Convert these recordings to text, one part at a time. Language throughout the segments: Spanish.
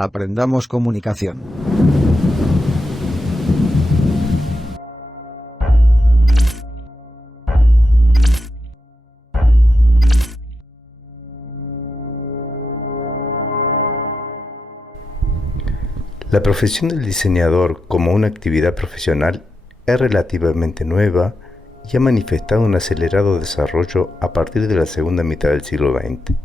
Aprendamos comunicación. La profesión del diseñador como una actividad profesional es relativamente nueva y ha manifestado un acelerado desarrollo a partir de la segunda mitad del siglo XX.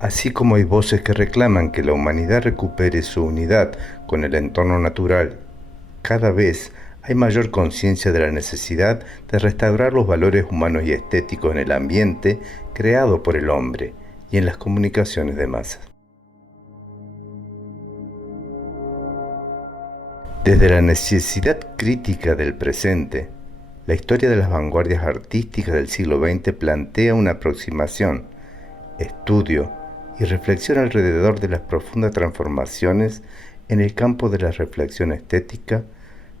Así como hay voces que reclaman que la humanidad recupere su unidad con el entorno natural, cada vez hay mayor conciencia de la necesidad de restaurar los valores humanos y estéticos en el ambiente creado por el hombre y en las comunicaciones de masas. Desde la necesidad crítica del presente, la historia de las vanguardias artísticas del siglo XX plantea una aproximación, estudio y reflexión alrededor de las profundas transformaciones en el campo de la reflexión estética,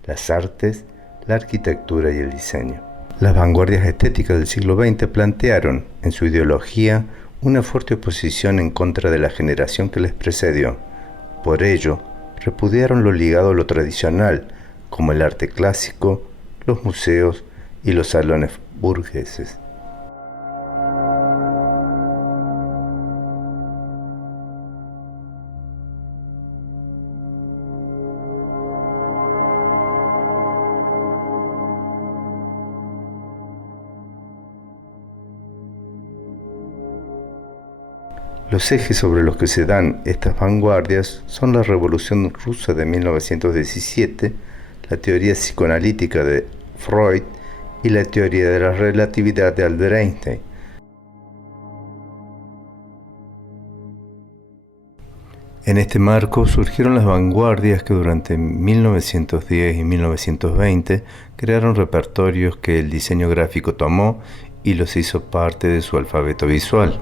las artes, la arquitectura y el diseño. Las vanguardias estéticas del siglo XX plantearon, en su ideología, una fuerte oposición en contra de la generación que les precedió. Por ello, repudiaron lo ligado a lo tradicional, como el arte clásico, los museos y los salones burgueses. Los ejes sobre los que se dan estas vanguardias son la Revolución Rusa de 1917, la teoría psicoanalítica de Freud y la teoría de la relatividad de Albert Einstein. En este marco surgieron las vanguardias que durante 1910 y 1920 crearon repertorios que el diseño gráfico tomó y los hizo parte de su alfabeto visual.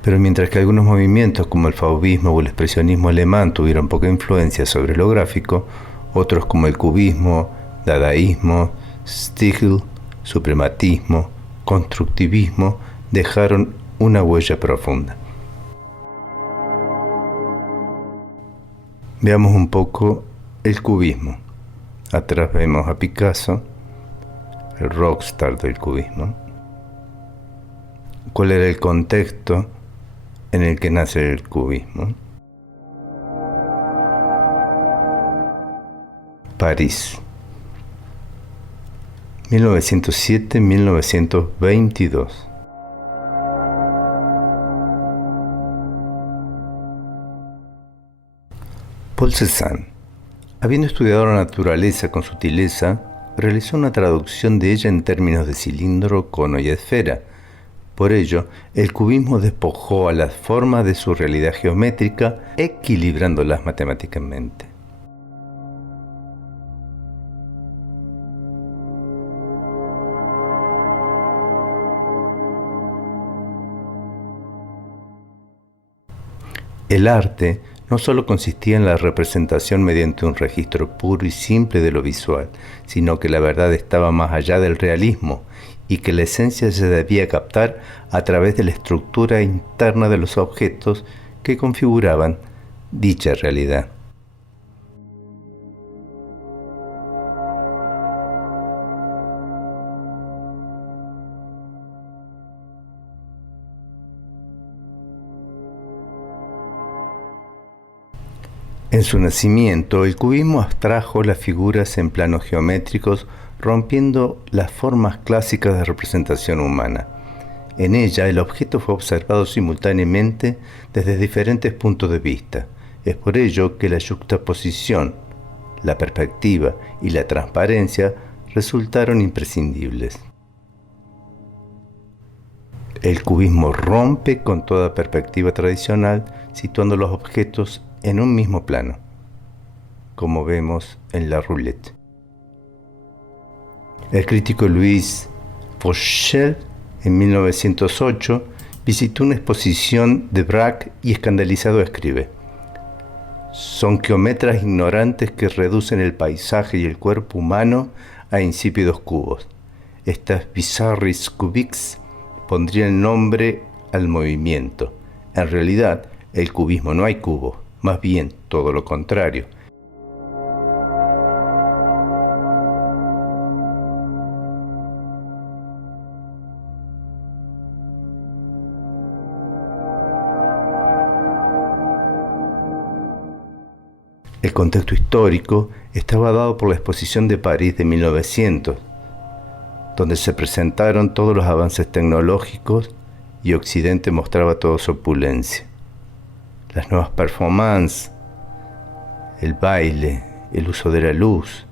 Pero mientras que algunos movimientos como el fauvismo o el expresionismo alemán tuvieron poca influencia sobre lo gráfico, otros como el cubismo, dadaísmo, stil, suprematismo, constructivismo dejaron una huella profunda. Veamos un poco el cubismo. Atrás vemos a Picasso, el rockstar del cubismo. ¿Cuál era el contexto en el que nace el cubismo? París, 1907-1922. Paul Cézanne, habiendo estudiado la naturaleza con sutileza, realizó una traducción de ella en términos de cilindro, cono y esfera. Por ello, el cubismo despojó a las formas de su realidad geométrica, equilibrándolas matemáticamente. El arte no solo consistía en la representación mediante un registro puro y simple de lo visual, sino que la verdad estaba más allá del realismo y que la esencia se debía captar a través de la estructura interna de los objetos que configuraban dicha realidad. En su nacimiento, el cubismo abstrajo las figuras en planos geométricos, rompiendo las formas clásicas de representación humana. En ella, el objeto fue observado simultáneamente desde diferentes puntos de vista. Es por ello que la yuxtaposición, la perspectiva y la transparencia resultaron imprescindibles. El cubismo rompe con toda perspectiva tradicional, situando los objetos en un mismo plano, como vemos en la roulette. El crítico Louis Fauchel, en 1908, visitó una exposición de Braque y escandalizado escribe: Son geómetras ignorantes que reducen el paisaje y el cuerpo humano a insípidos cubos. Estas bizarris cubics pondrían el nombre al movimiento. En realidad, el cubismo no hay cubos, más bien todo lo contrario. El contexto histórico estaba dado por la Exposición de París de 1900, donde se presentaron todos los avances tecnológicos y Occidente mostraba toda su opulencia. Las nuevas performances, el baile, el uso de la luz,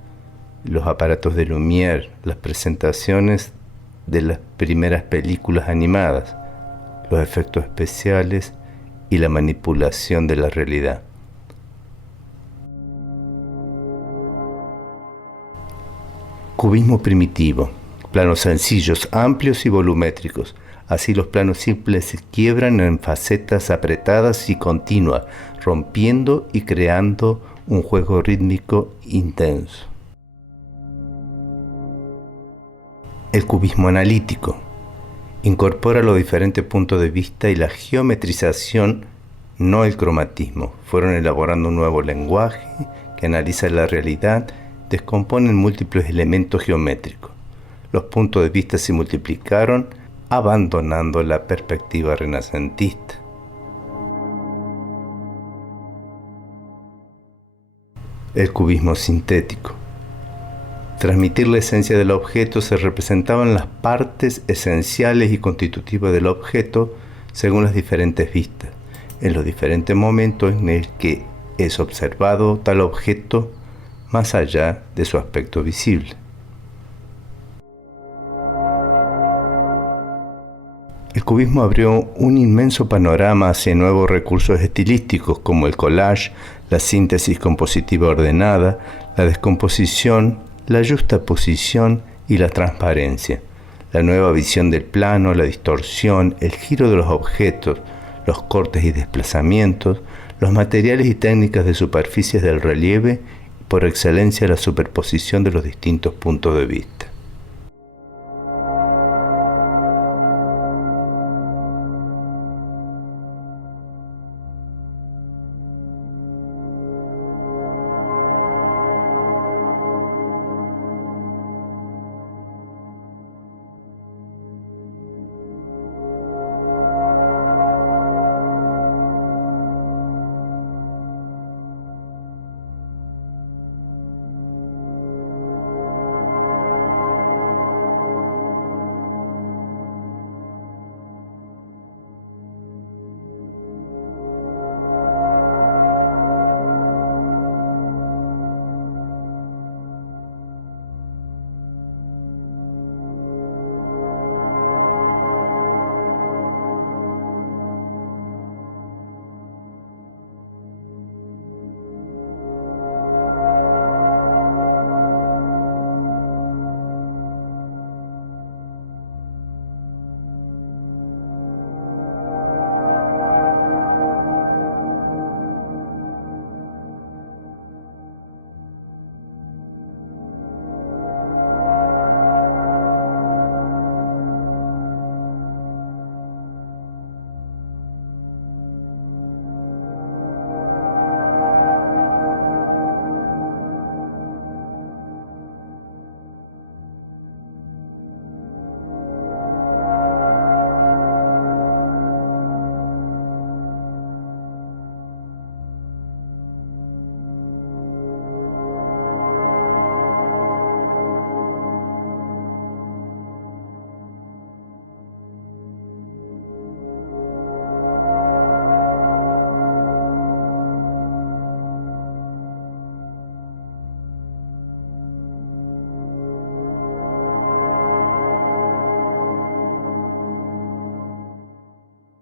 los aparatos de Lumière, las presentaciones de las primeras películas animadas, los efectos especiales y la manipulación de la realidad. Cubismo primitivo, planos sencillos, amplios y volumétricos. Así los planos simples se quiebran en facetas apretadas y continuas, rompiendo y creando un juego rítmico intenso. El cubismo analítico incorpora los diferentes puntos de vista y la geometrización, no el cromatismo. Fueron elaborando un nuevo lenguaje que analiza la realidad, descompone en múltiples elementos geométricos. Los puntos de vista se multiplicaron, abandonando la perspectiva renacentista. El cubismo sintético. Transmitir la esencia del objeto, se representaban las partes esenciales y constitutivas del objeto según las diferentes vistas, en los diferentes momentos en el que es observado tal objeto, más allá de su aspecto visible. El cubismo abrió un inmenso panorama hacia nuevos recursos estilísticos como el collage, la síntesis compositiva ordenada, la descomposición, la juxtaposición y la transparencia, la nueva visión del plano, la distorsión, el giro de los objetos, los cortes y desplazamientos, los materiales y técnicas de superficies del relieve, por excelencia la superposición de los distintos puntos de vista.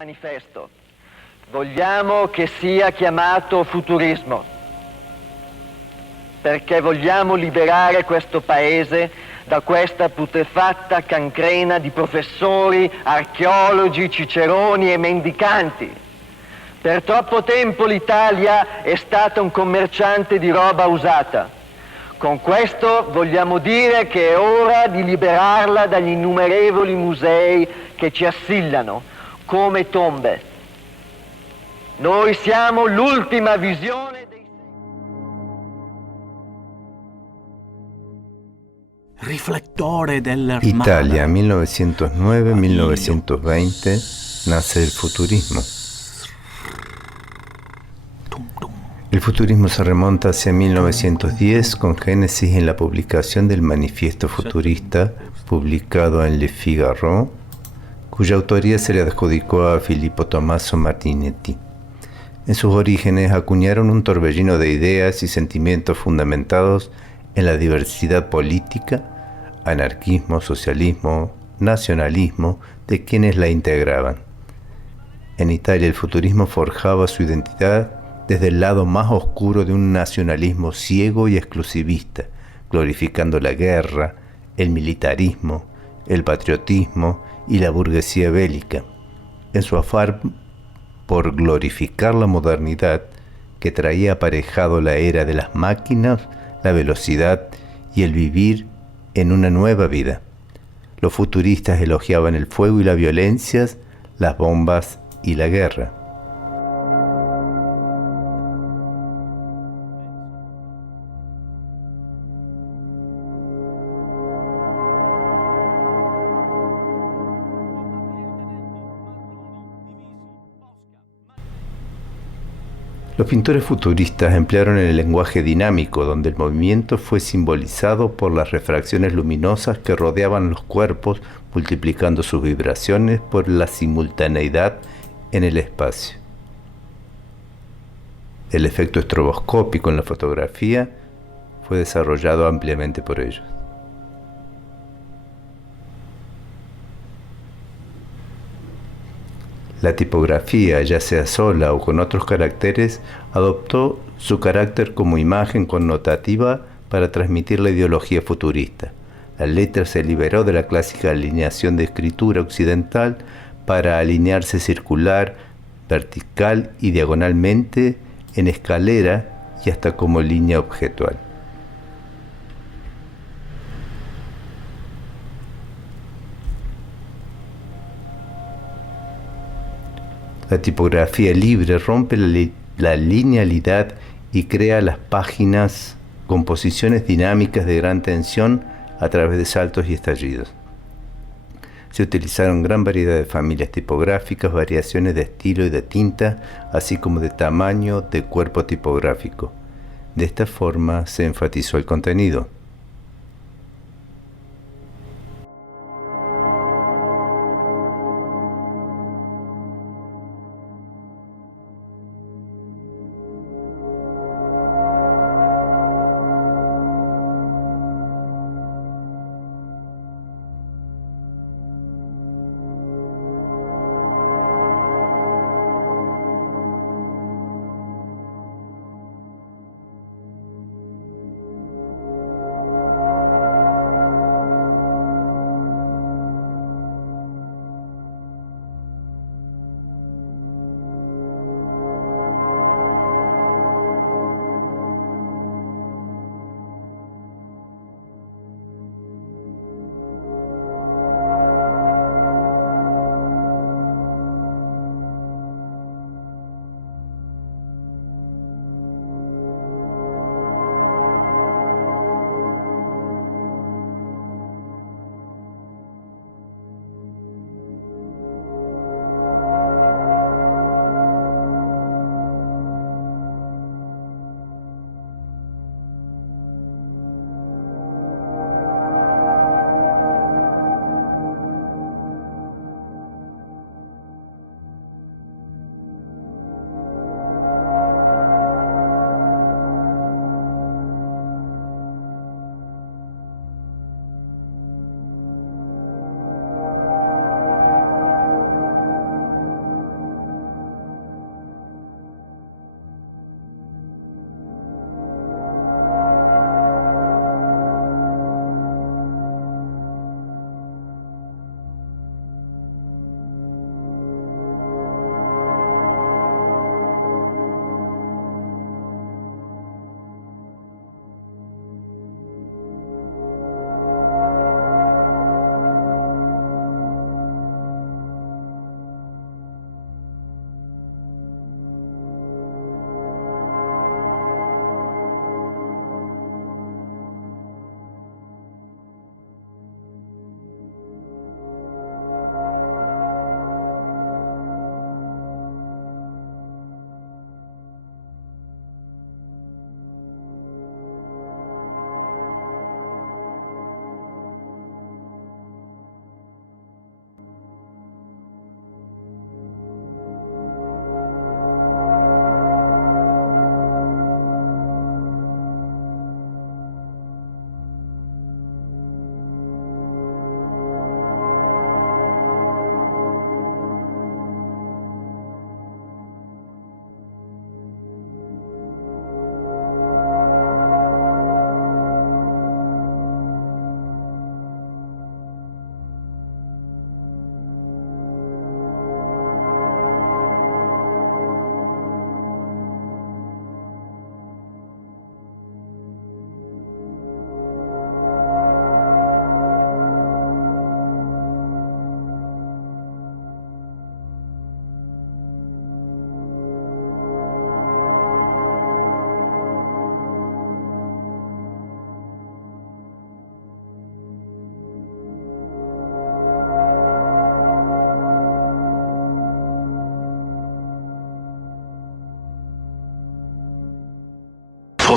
Manifesto. Vogliamo che sia chiamato futurismo, perché vogliamo liberare questo paese da questa putrefatta cancrena di professori, archeologi, ciceroni e mendicanti. Per troppo tempo l'Italia è stata un commerciante di roba usata. Con questo vogliamo dire che è ora di liberarla dagli innumerevoli musei che ci assillano, come tombe. Noi siamo l'ultima visione dei... Riflettore del Italia, 1909-1920, nace el futurismo. El futurismo se remonta hacia 1910 con génesis en la publicación del Manifiesto Futurista, publicado en Le Figaro, cuya autoría se le adjudicó a Filippo Tommaso Martinetti. En sus orígenes acuñaron un torbellino de ideas y sentimientos fundamentados en la diversidad política, anarquismo, socialismo, nacionalismo de quienes la integraban. En Italia el futurismo forjaba su identidad desde el lado más oscuro de un nacionalismo ciego y exclusivista, glorificando la guerra, el militarismo, el patriotismo y la burguesía bélica, en su afán por glorificar la modernidad que traía aparejado la era de las máquinas, la velocidad y el vivir en una nueva vida. Los futuristas elogiaban el fuego y la violencia, las bombas y la guerra. Los pintores futuristas emplearon el lenguaje dinámico, donde el movimiento fue simbolizado por las refracciones luminosas que rodeaban los cuerpos, multiplicando sus vibraciones por la simultaneidad en el espacio. El efecto estroboscópico en la fotografía fue desarrollado ampliamente por ellos. La tipografía, ya sea sola o con otros caracteres, adoptó su carácter como imagen connotativa para transmitir la ideología futurista. La letra se liberó de la clásica alineación de escritura occidental para alinearse circular, vertical y diagonalmente en escalera y hasta como línea objetual. La tipografía libre rompe la linealidad y crea las páginas con posiciones dinámicas de gran tensión a través de saltos y estallidos. Se utilizaron gran variedad de familias tipográficas, variaciones de estilo y de tinta, así como de tamaño de cuerpo tipográfico. De esta forma se enfatizó el contenido.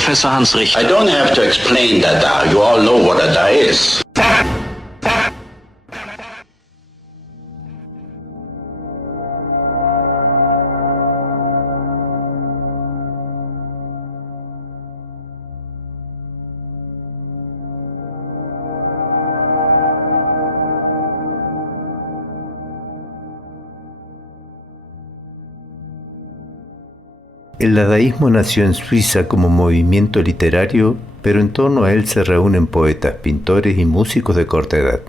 Professor Hans Richter. I don't have to explain Dada. You all know what Dada is. El dadaísmo nació en Suiza como movimiento literario, pero en torno a él se reúnen poetas, pintores y músicos de corta edad.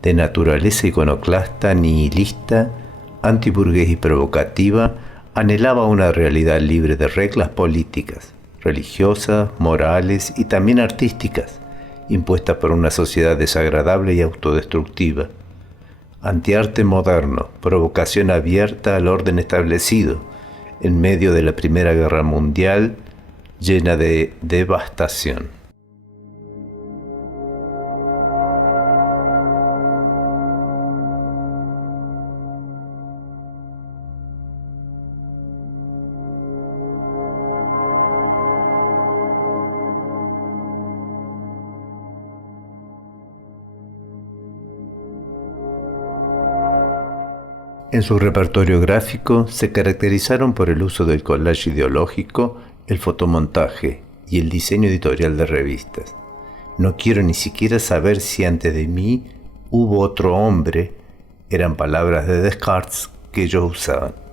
De naturaleza iconoclasta, nihilista, antiburgués y provocativa, anhelaba una realidad libre de reglas políticas, religiosas, morales y también artísticas, impuestas por una sociedad desagradable y autodestructiva. Antiarte moderno, provocación abierta al orden establecido, en medio de la Primera Guerra Mundial, llena de devastación. En su repertorio gráfico se caracterizaron por el uso del collage ideológico, el fotomontaje y el diseño editorial de revistas. No quiero ni siquiera saber si antes de mí hubo otro hombre, eran palabras de Descartes que ellos usaban.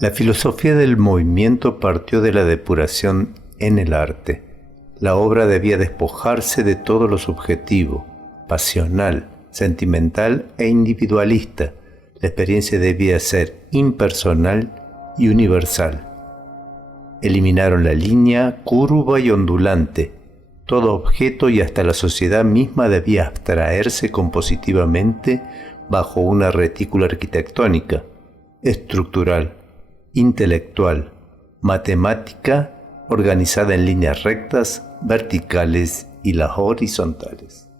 La filosofía del movimiento partió de la depuración en el arte. La obra debía despojarse de todo lo subjetivo, pasional, sentimental e individualista. La experiencia debía ser impersonal y universal. Eliminaron la línea curva y ondulante. Todo objeto y hasta la sociedad misma debía abstraerse compositivamente bajo una retícula arquitectónica, estructural, intelectual, matemática, organizada en líneas rectas, verticales y las horizontales.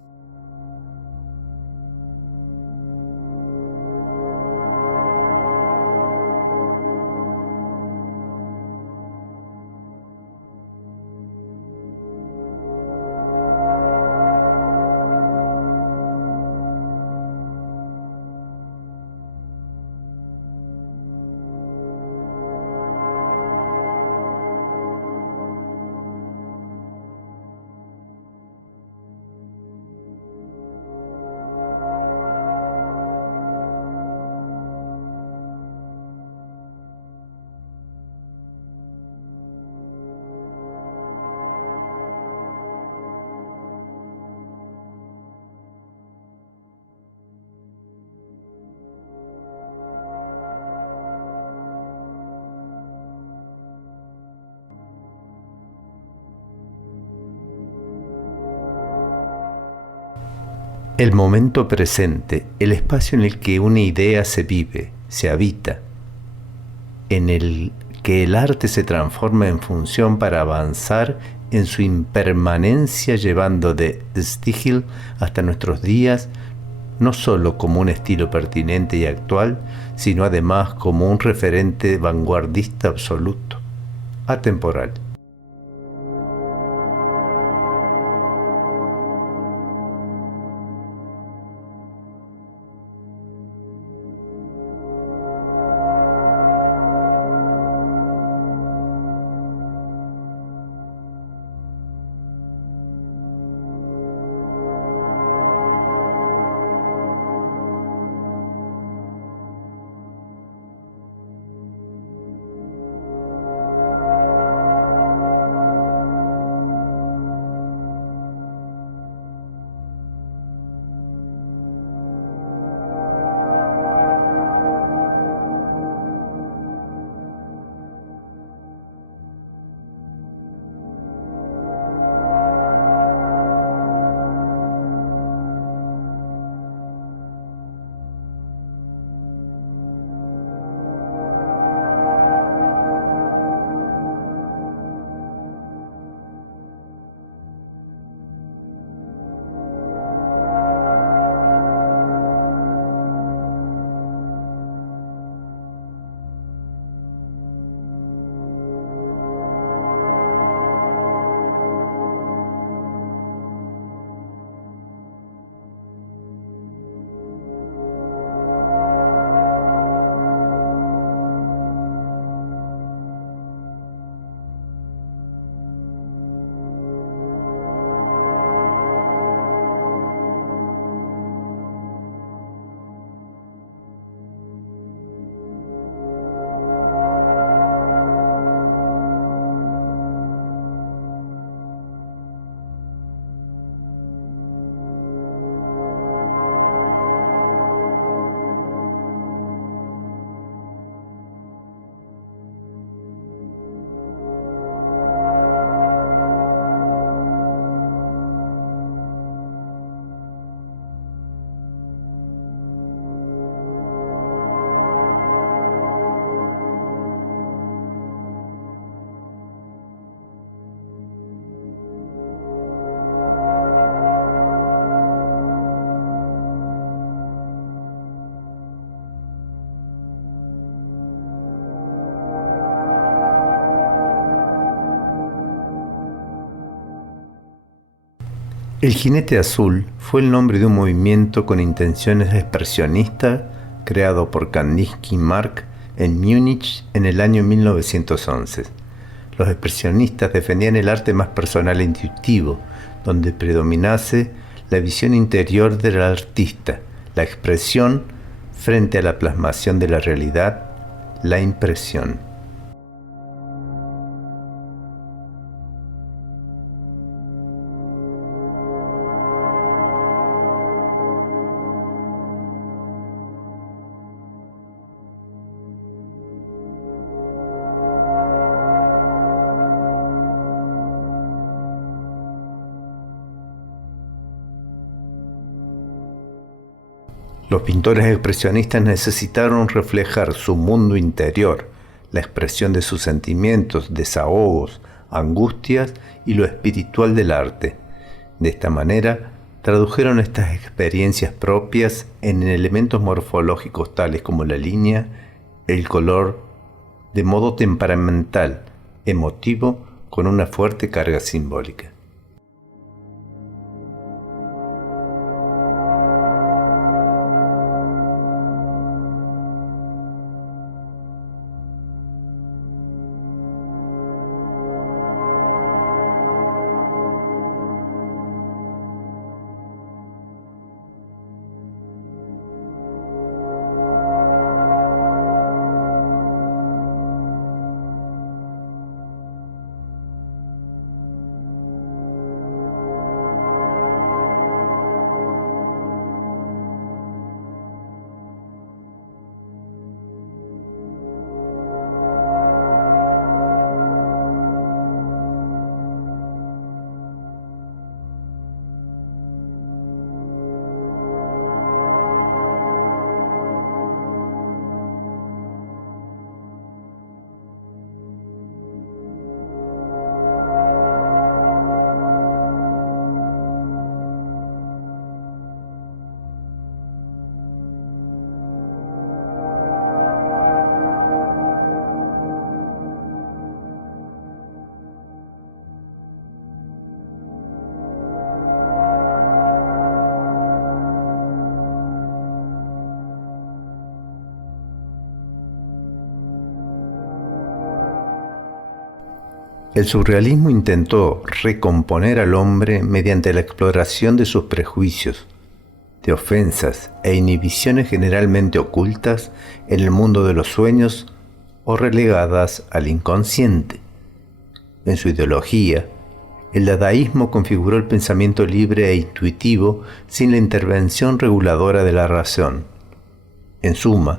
El momento presente, el espacio en el que una idea se vive, se habita, en el que el arte se transforma en función para avanzar en su impermanencia, llevando de Stihil hasta nuestros días, no solo como un estilo pertinente y actual, sino además como un referente vanguardista absoluto, atemporal. El Jinete Azul fue el nombre de un movimiento con intenciones expresionistas creado por Kandinsky y Mark en Múnich en el año 1911. Los expresionistas defendían el arte más personal e intuitivo, donde predominase la visión interior del artista, la expresión frente a la plasmación de la realidad, la impresión. Los pintores expresionistas necesitaron reflejar su mundo interior, la expresión de sus sentimientos, desahogos, angustias y lo espiritual del arte. De esta manera, tradujeron estas experiencias propias en elementos morfológicos tales como la línea, el color, de modo temperamental, emotivo, con una fuerte carga simbólica. El surrealismo intentó recomponer al hombre mediante la exploración de sus prejuicios, de ofensas e inhibiciones generalmente ocultas en el mundo de los sueños o relegadas al inconsciente. En su ideología, el dadaísmo configuró el pensamiento libre e intuitivo sin la intervención reguladora de la razón. En suma,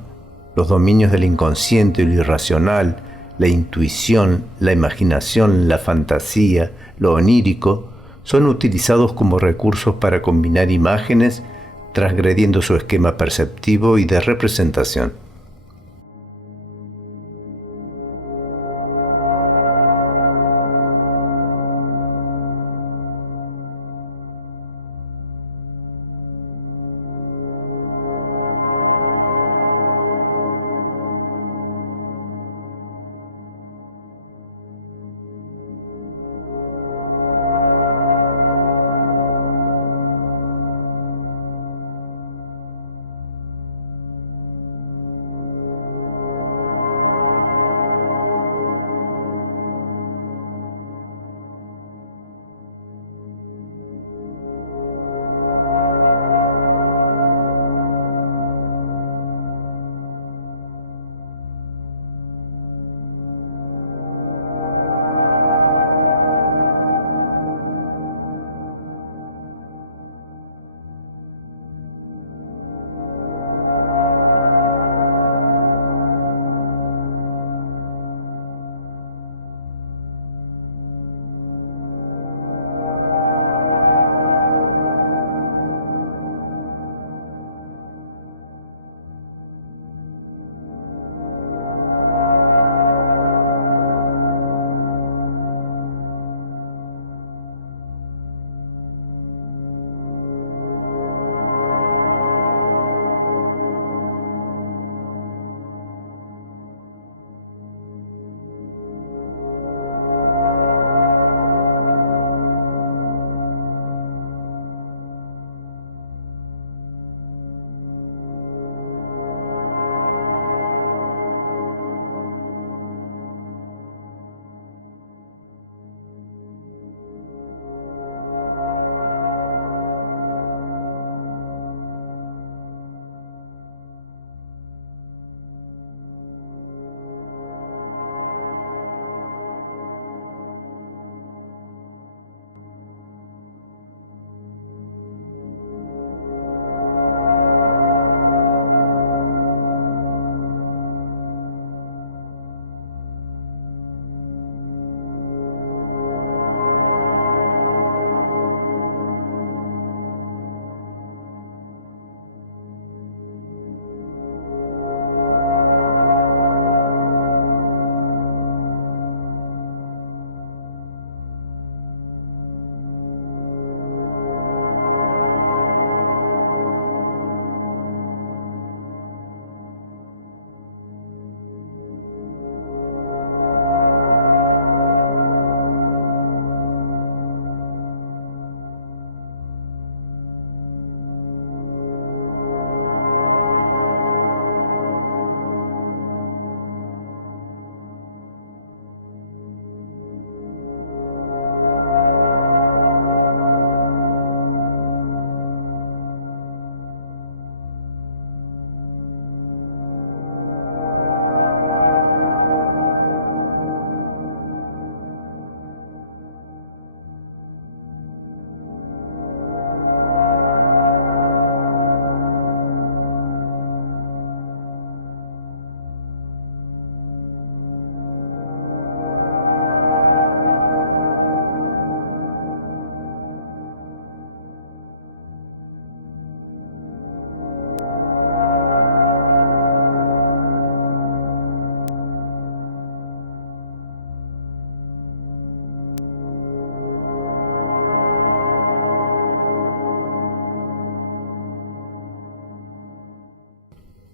los dominios del inconsciente y lo irracional, la intuición, la imaginación, la fantasía, lo onírico, son utilizados como recursos para combinar imágenes, transgrediendo su esquema perceptivo y de representación.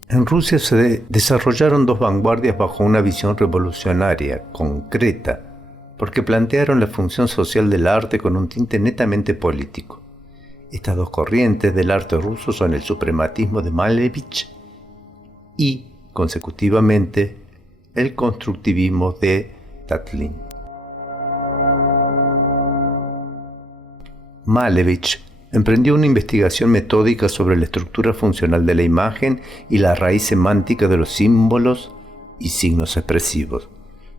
En Rusia se desarrollaron dos vanguardias bajo una visión revolucionaria, concreta, porque plantearon la función social del arte con un tinte netamente político. Estas dos corrientes del arte ruso son el suprematismo de Malevich y, consecutivamente, el constructivismo de Tatlin. Malevich emprendió una investigación metódica sobre la estructura funcional de la imagen y la raíz semántica de los símbolos y signos expresivos.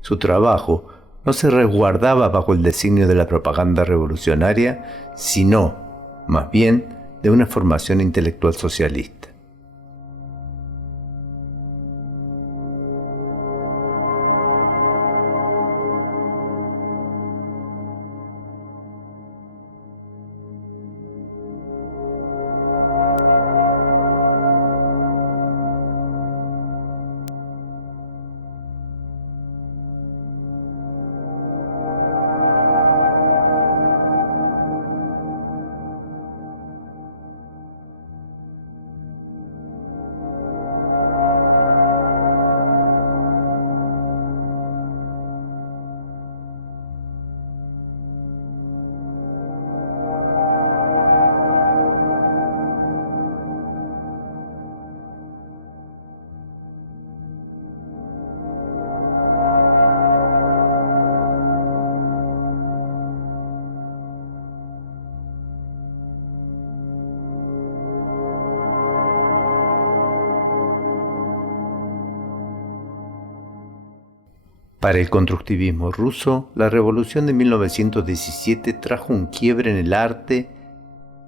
Su trabajo no se resguardaba bajo el designio de la propaganda revolucionaria, sino, más bien, de una formación intelectual socialista. Para el constructivismo ruso, la revolución de 1917 trajo un quiebre en el arte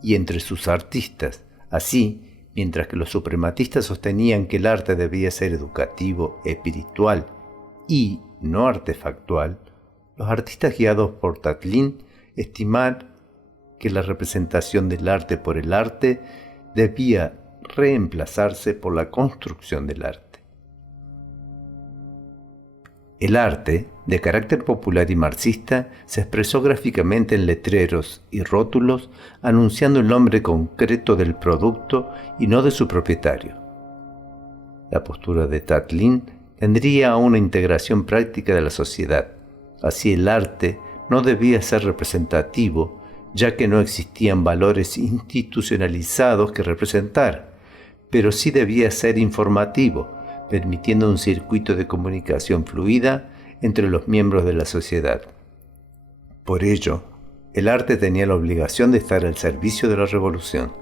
y entre sus artistas. Así, mientras que los suprematistas sostenían que el arte debía ser educativo, espiritual y no artefactual, los artistas guiados por Tatlin estimaron que la representación del arte por el arte debía reemplazarse por la construcción del arte. El arte, de carácter popular y marxista, se expresó gráficamente en letreros y rótulos anunciando el nombre concreto del producto y no de su propietario. La postura de Tatlin tendría a una integración práctica de la sociedad. Así el arte no debía ser representativo, ya que no existían valores institucionalizados que representar, pero sí debía ser informativo, permitiendo un circuito de comunicación fluida entre los miembros de la sociedad. Por ello, el arte tenía la obligación de estar al servicio de la revolución.